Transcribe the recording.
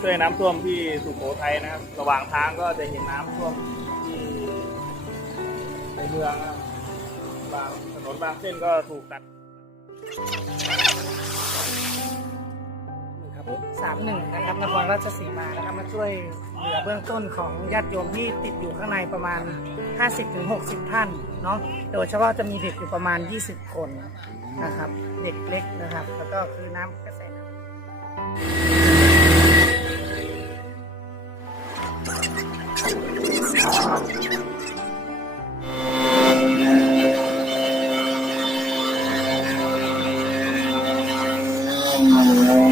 ช่วยน้ำท่วมที่สุโขทัยนะครับ ระหว่างทางก็จะเห็นน้ำท่วมที่ในเมืองนะครับบางถนนบางเส้นก็ถูกตัดครับสามหนึ่งนะครับนครราชสีมานะครับมาช่วยเหลือเบื้องต้นของญาติโยมที่ติดอยู่ข้างในประมาณ 50-60 ท่านเนาะโดยเฉพาะจะมีเด็กอยู่ประมาณ 20 คนนะครับ เด็กเล็กนะครับ แล้วก็คือน้ำกระแสน้ำ Amen.